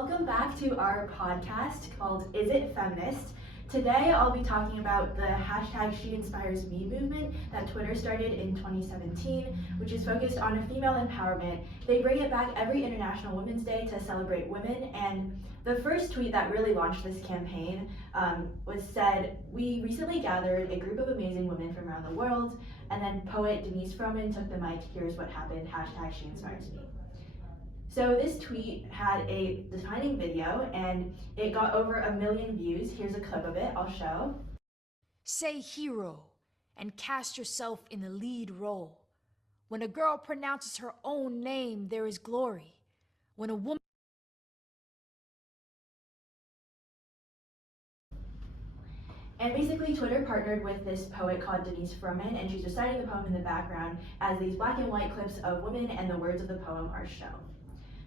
Welcome back to our podcast called Is It Feminist? Today I'll be talking about the hashtag #SheInspiresMe movement that Twitter started in 2017, which is focused on female empowerment. They bring it back every International Women's Day to celebrate women, and the first tweet that really launched this campaign was said, "We recently gathered a group of amazing women from around the world," and then poet Denise Frohman took the mic, "Here's what happened, hashtag #SheInspiresMe." So this tweet had a defining video and it got over 1 million views. Here's a clip of it, I'll show. Say hero and cast yourself in the lead role. When a girl pronounces her own name, there is glory. When a woman... And basically Twitter partnered with this poet called Denise Frohman, and she's reciting the poem in the background as these black and white clips of women and the words of the poem are shown.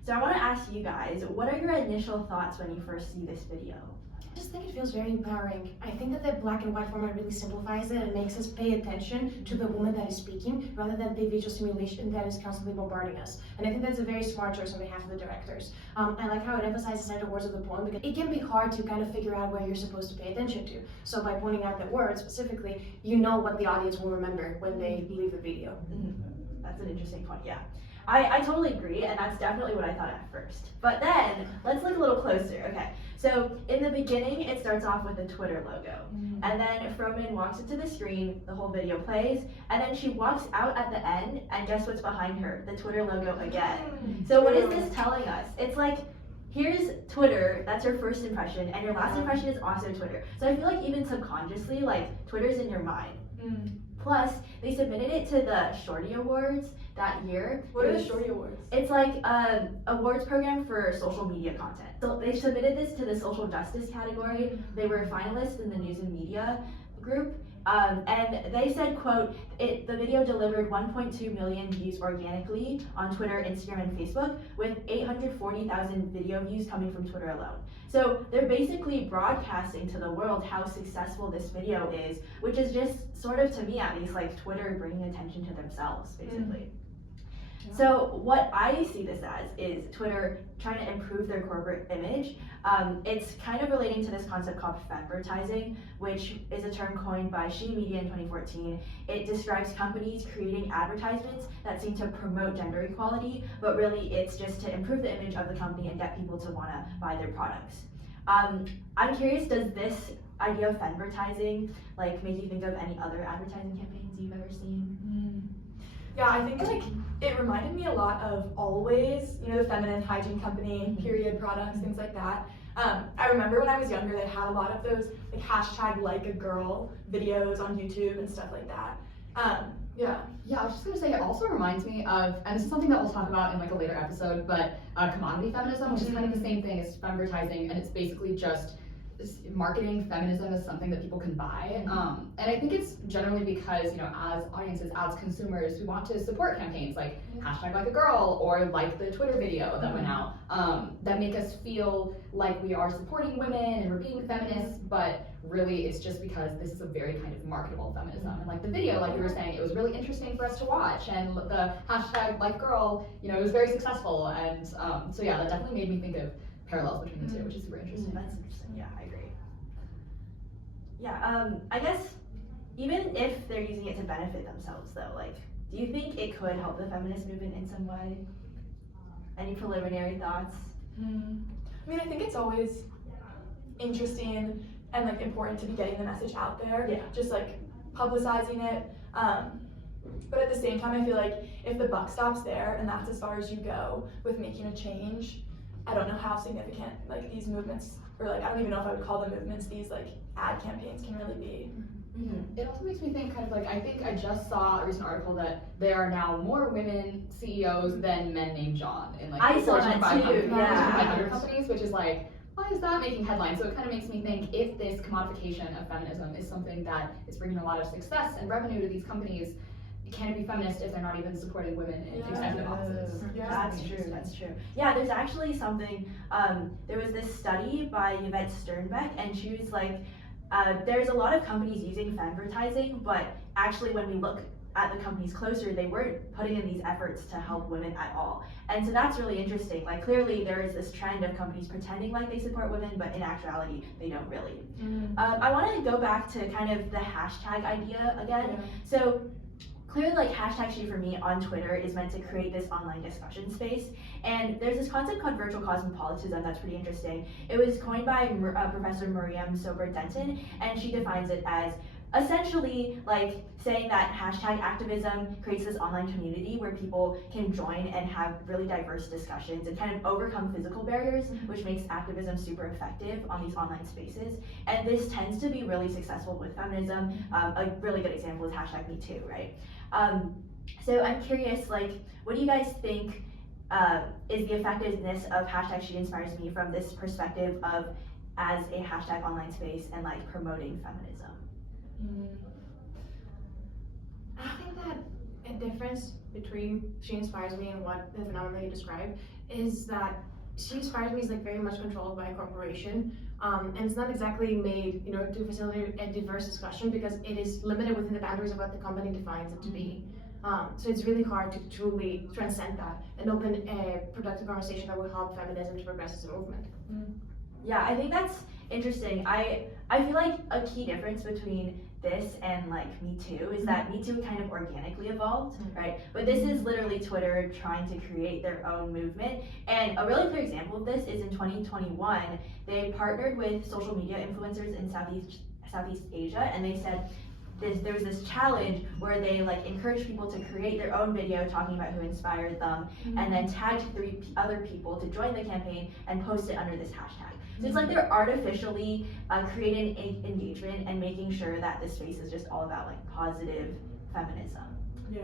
So I want to ask you guys, what are your initial thoughts when you first see this video? I just think it feels very empowering. I think that the black and white format really simplifies it and makes us pay attention to the woman that is speaking rather than the visual simulation that is constantly bombarding us. And I think that's a very smart choice on behalf of the directors. I like how it emphasizes certain words of the poem because it can be hard to kind of figure out where you're supposed to pay attention to. So by pointing out that word specifically, you know what the audience will remember when they leave the video. Mm-hmm. That's an interesting point, yeah. I totally agree, and that's definitely what I thought at first. But then, let's look a little closer. Okay, so in the beginning, it starts off with the Twitter logo. And then Frohman walks into the screen, the whole video plays, and then she walks out at the end, and guess what's behind her? The Twitter logo again. So what is this telling us? It's like, here's Twitter, that's your first impression, and your last impression is also Twitter. So I feel like even subconsciously, like, Twitter's in your mind. Plus, they submitted it to the Shorty Awards that year. What are the Shorty Awards? It's like an awards program for social media content. So they submitted this to the social justice category. They were finalists in the news and media group. And they said, quote, the video delivered 1.2 million views organically on Twitter, Instagram, and Facebook, with 840,000 video views coming from Twitter alone. So they're basically broadcasting to the world how successful this video is, which is just sort of, to me at least, like Twitter bringing attention to themselves, basically. So what I see this as is Twitter trying to improve their corporate image. It's kind of relating to this concept called femvertising, which is a term coined by She Media in 2014. It describes companies creating advertisements that seem to promote gender equality, but really it's just to improve the image of the company and get people to want to buy their products. I'm curious, does this idea of femvertising like make you think of any other advertising campaigns you've ever seen? Yeah, I think like it reminded me a lot of Always, you know, the feminine hygiene company, period products, things like that. I remember when I was younger, they had a lot of those like hashtag like a girl videos on YouTube and stuff like that. Yeah, I was just gonna say it also reminds me of, and this is something that we'll talk about in like a later episode, but commodity feminism, which is kind of the same thing as femvertising, and it's basically just marketing feminism as something that people can buy. And I think it's generally because, you know, as audiences, as consumers, we want to support campaigns like hashtag like a girl or like the Twitter video that went out, that make us feel like we are supporting women and we're being feminists, but really it's just because this is a very kind of marketable feminism. And like the video, like we were saying, it was really interesting for us to watch, and the hashtag like girl, you know, it was very successful. And so yeah, that definitely made me think of parallels between the two, which is super interesting. That's interesting, yeah, I agree. Yeah, I guess even if they're using it to benefit themselves though, like, do you think it could help the feminist movement in some way? Any preliminary thoughts? I mean, I think it's always interesting and like important to be getting the message out there, just like publicizing it. But at the same time, I feel like if the buck stops there and that's as far as you go with making a change, I don't know how significant like these movements, or like I don't even know if I would call them movements, these like ad campaigns can really be. It also makes me think kind of like, I think I just saw a recent article that there are now more women CEOs than men named John in like I saw Fortune that too, 500 companies, which is like, why is that making headlines? So it kind of makes me think, if this commodification of feminism is something that is bringing a lot of success and revenue to these companies, can it be feminist if they're not even supporting women in executive offices? That's true. Yeah, there's actually something, there was this study by Yvette Sternbeck, and she was like, there's a lot of companies using femvertising, but actually when we look at the companies closer, they weren't putting in these efforts to help women at all. And so that's really interesting. Like clearly there is this trend of companies pretending like they support women, but in actuality, they don't really. I want to go back to kind of the hashtag idea again. Yeah. So clearly, like hashtag She For Me on Twitter is meant to create this online discussion space. And there's this concept called virtual cosmopolitanism that's pretty interesting. It was coined by Professor Miriam Sober-Denton, and she defines it as essentially like saying that hashtag activism creates this online community where people can join and have really diverse discussions and kind of overcome physical barriers, which makes activism super effective on these online spaces. And this tends to be really successful with feminism. A really good example is hashtag Me Too, right? So I'm curious, like, what do you guys think is the effectiveness of hashtag She Inspires Me from this perspective of as a hashtag online space and like promoting feminism? I think that a difference between She Inspires Me and what the phenomenon you described is that She Inspires Me is like very much controlled by a corporation, and it's not exactly made, you know, to facilitate a diverse discussion because it is limited within the boundaries of what the company defines it to be. So it's really hard to truly transcend that and open a productive conversation that will help feminism to progress as a movement. Yeah, I think that's interesting. I feel like a key difference between this and like Me Too is that Me Too kind of organically evolved, right? But this is literally Twitter trying to create their own movement. And a really clear example of this is in 2021, they partnered with social media influencers in Southeast Asia, and they said there was this challenge where they like encouraged people to create their own video talking about who inspired them, and then tagged 3 other people to join the campaign and post it under this hashtag. So it's like they're artificially creating engagement and making sure that this space is just all about like positive feminism. Yeah,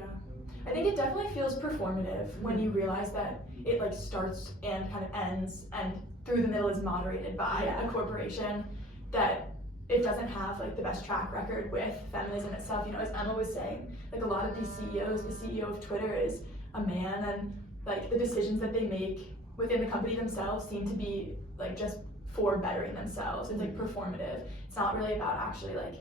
I think it definitely feels performative when you realize that it like starts and kind of ends and through the middle is moderated by a corporation, that it doesn't have like the best track record with feminism itself. You know, as Emma was saying, like a lot of these CEOs, the CEO of Twitter is a man, and like the decisions that they make within the company themselves seem to be like just for bettering themselves. It's like performative. It's not really about actually like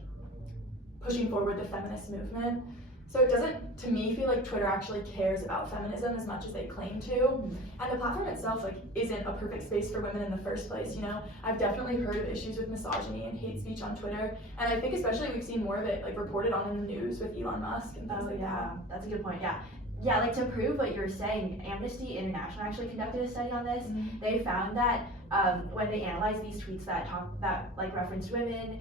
pushing forward the feminist movement. So it doesn't, to me, feel like Twitter actually cares about feminism as much as they claim to. And the platform itself like isn't a perfect space for women in the first place, you know? I've definitely heard of issues with misogyny and hate speech on Twitter, and I think especially we've seen more of it like reported on in the news with Elon Musk and things like that. That's a good point, yeah, like to prove what you're saying, Amnesty International actually conducted a study on this. They found that when they analyzed these tweets that like referenced women,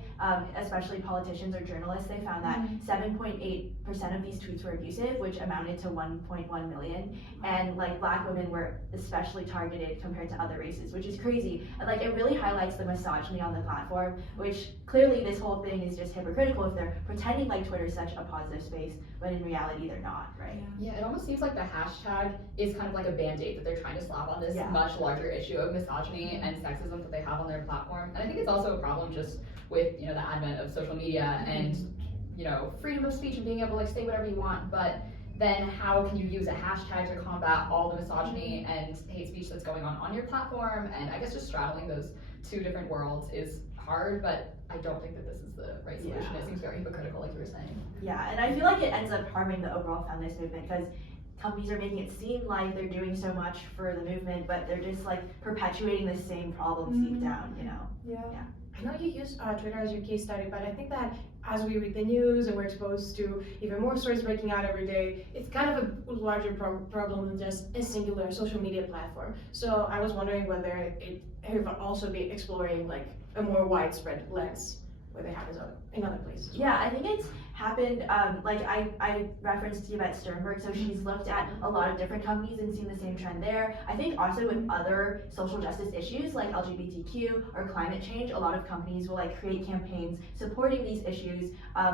especially politicians or journalists, they found that 7.8% of these tweets were abusive, which amounted to 1.1 million. And like Black women were especially targeted compared to other races, which is crazy. And like it really highlights the misogyny on the platform, which clearly this whole thing is just hypocritical if they're pretending like Twitter's such a positive space, when in reality they're not, right? Yeah, it almost seems like the hashtag is kind of like a band-aid that they're trying to slap on this much larger issue of misogyny and sexism that they have on their platform. And I think it's also a problem just with, you know, the advent of social media and, you know, freedom of speech and being able to like say whatever you want, but then how can you use a hashtag to combat all the misogyny and hate speech that's going on your platform? And I guess just straddling those two different worlds is hard, but I don't think that this is the right solution. It seems very hypocritical, like you were saying. Yeah, and I feel like it ends up harming the overall feminist movement because companies are making it seem like they're doing so much for the movement, but they're just like perpetuating the same problems deep down, you know? Yeah. I know you use Twitter as your case study, but I think that as we read the news and we're exposed to even more stories breaking out every day, it's kind of a larger problem than just a singular social media platform. So I was wondering whether it would also be exploring like a more widespread lens where they happens in other places. Yeah, I think it's happened, like I referenced Yvette Sternberg, so she's looked at a lot of different companies and seen the same trend there. I think also with other social justice issues like LGBTQ or climate change, a lot of companies will like create campaigns supporting these issues,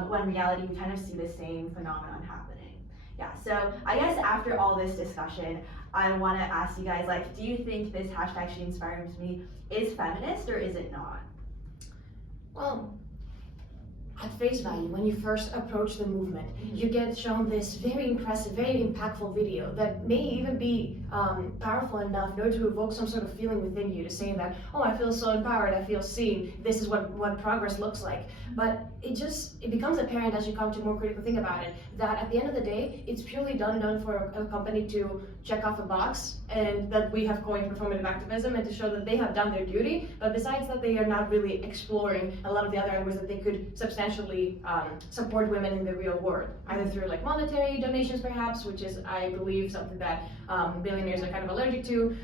when in reality we kind of see the same phenomenon happening. Yeah, so I guess after all this discussion, I want to ask you guys, like, do you think this hashtag She Inspires Me is feminist or is it not? Well, at face value, when you first approach the movement, you get shown this very impressive, very impactful video that may even be powerful enough in order to evoke some sort of feeling within you to say that, oh, I feel so empowered, I feel seen, this is what progress looks like. But it becomes apparent as you come to more critical think about it, that at the end of the day, it's purely done for a company to check off a box, and that we have coined performative activism, and to show that they have done their duty, but besides that, they are not really exploring a lot of the other ways that they could substantially support women in the real world, either through like monetary donations perhaps, which is, I believe, something that billionaires are kind of allergic to,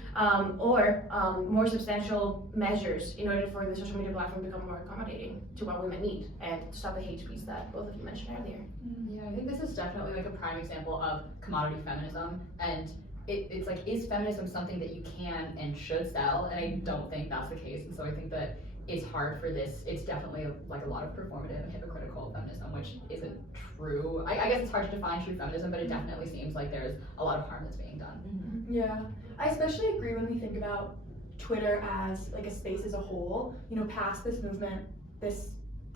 or more substantial measures in order for the social media platform to become more accommodating to what women need, and to stop the hate speech that both of you mentioned earlier. Yeah, I think this is definitely like a prime example of commodity feminism, and it's like, is feminism something that you can and should sell? And I don't think that's the case, and so I think that it's hard for this. It's definitely like a lot of performative and hypocritical feminism, which isn't true. I guess it's hard to define true feminism, but it definitely seems like there's a lot of harm that's being done. Yeah, I especially agree when we think about Twitter as like a space as a whole, you know, past this movement, this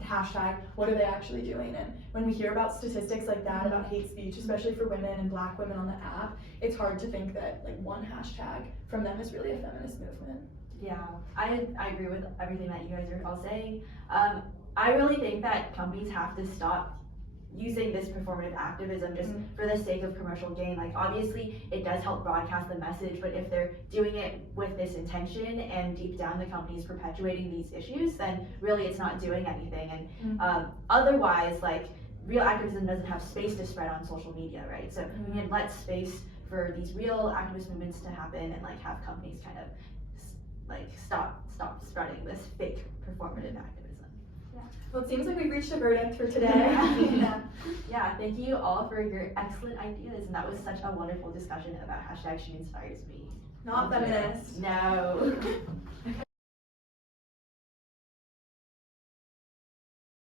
hashtag, what are they actually doing? And when we hear about statistics like that about hate speech, especially for women and Black women on the app, it's hard to think that like one hashtag from them is really a feminist movement. Yeah, I agree with everything that you guys are all saying. I really think that companies have to stop using this performative activism just for the sake of commercial gain. Like, obviously it does help broadcast the message, but if they're doing it with this intention and deep down the company's perpetuating these issues, then really it's not doing anything. And otherwise, like, real activism doesn't have space to spread on social media, right? So we need less space for these real activist movements to happen, and like have companies kind of like stop spreading this fake performative activism. Well, it seems like we've reached a verdict for today. Yeah, thank you all for your excellent ideas, and that was such a wonderful discussion about hashtag She Inspires Me. Not feminist. No.